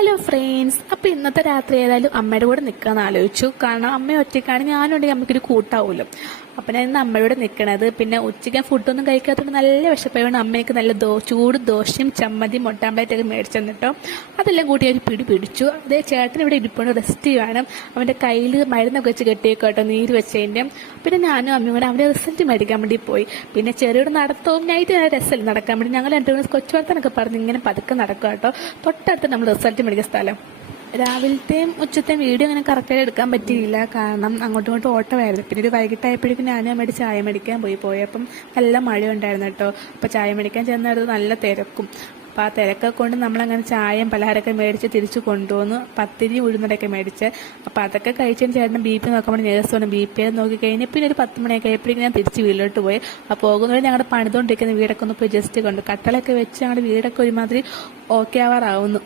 Hello friends, അപ്പോൾ ഇന്നത്തെ രാത്രി ഏതായാലും അമ്മയുടെ കൂടെ നിൽക്കാമെന്ന് ആലോചിച്ചു. കാരണം അമ്മ ഒറ്റയ്ക്കാണ്, ഞാനുണ്ടെങ്കിൽ നമുക്കൊരു കൂട്ടാവുമല്ലോ. അപ്പം ഞാൻ ഇന്ന് അമ്മയോട് നിൽക്കണത്. പിന്നെ ഉച്ചയ്ക്ക് ഫുഡൊന്നും കഴിക്കാത്തതുകൊണ്ട് നല്ല വിശപ്പായതുകൊണ്ട് അമ്മയ്ക്ക് നല്ല ചൂട് ദോശയും ചമ്മന്തിയും മുട്ടാമ്പായിട്ടൊക്കെ മേടിച്ചു തന്നിട്ടോ. അതെല്ലാം കൂട്ടി ഒരു പിടി പിടിച്ചു. അതേ ചേട്ടൻ ഇവിടെ ഇരിപ്പുണ്ട്, റെസ്റ്റ് ചെയ്യുവാണ്. അവൻ്റെ കയ്യിൽ മരുന്നൊക്കെ വെച്ച് കെട്ടിയേക്കോട്ടോ, നീര് വെച്ചതിൻ്റെ. പിന്നെ ഞാനും അമ്മയും കൂടെ അവൻ്റെ റിസൾട്ട് മേടിക്കാൻ വേണ്ടി പോയി. പിന്നെ ചെറിയൊരു നടത്തവും നൈറ്റ് രസമല്ല നടക്കാൻ വേണ്ടി. ഞങ്ങൾ രണ്ടുപേരും കൊച്ചു വർത്താനൊക്കെ പറഞ്ഞ് ഇങ്ങനെ പതുക്കെ നടക്കുക കേട്ടോ. തൊട്ടടുത്ത് നമ്മൾ റിസൾട്ട് മേടിക്കുന്ന സ്ഥലം. രാവിലത്തെയും ഉച്ചത്തെയും വീഡിയോ അങ്ങനെ കറക്റ്റായിട്ട് എടുക്കാൻ പറ്റിയില്ല, കാരണം അങ്ങോട്ടും ഇങ്ങോട്ടും ഓട്ടമായിരുന്നു. പിന്നെ ഒരു വൈകിട്ടായപ്പോഴേക്കും ഞാനും അമ്മയുടെ ചായ മേടിക്കാൻ പോയപ്പം നല്ല മഴ ഉണ്ടായിരുന്നു കേട്ടോ. അപ്പോൾ ചായ മേടിക്കാൻ ചെന്നത് നല്ല തിരക്കും. അപ്പോൾ ആ തിരക്കൊക്കെ കൊണ്ട് നമ്മളങ്ങനെ ചായയും പലഹാരമൊക്കെ മേടിച്ച് തിരിച്ച് കൊണ്ടുവന്നു. പത്തിരി ഉഴുന്നടയൊക്കെ മേടിച്ച്. അപ്പോൾ അതൊക്കെ കഴിച്ചതിന് ചേട്ടൻ ബി പി നോക്കാൻ വേണ്ടി നേഴ്സ് വന്നു. ബി പി നോക്കി കഴിഞ്ഞ് പിന്നെ ഒരു 10 മണിയൊക്കെ ആയപ്പോഴേക്കും ഞാൻ തിരിച്ച് വീട്ടിലോട്ട് പോയി. അപ്പോൾ പോകുന്നവരെ ഞങ്ങളുടെ പണിതുകൊണ്ടിരിക്കുന്ന വീടൊക്കെ ഒന്ന് പോയി ജസ്റ്റ് കണ്ടു. കട്ടളൊക്കെ വെച്ച് ഞങ്ങളുടെ വീടൊക്കെ ഒരുമാതിരി ഓക്കെ ആവാറാവുന്നു.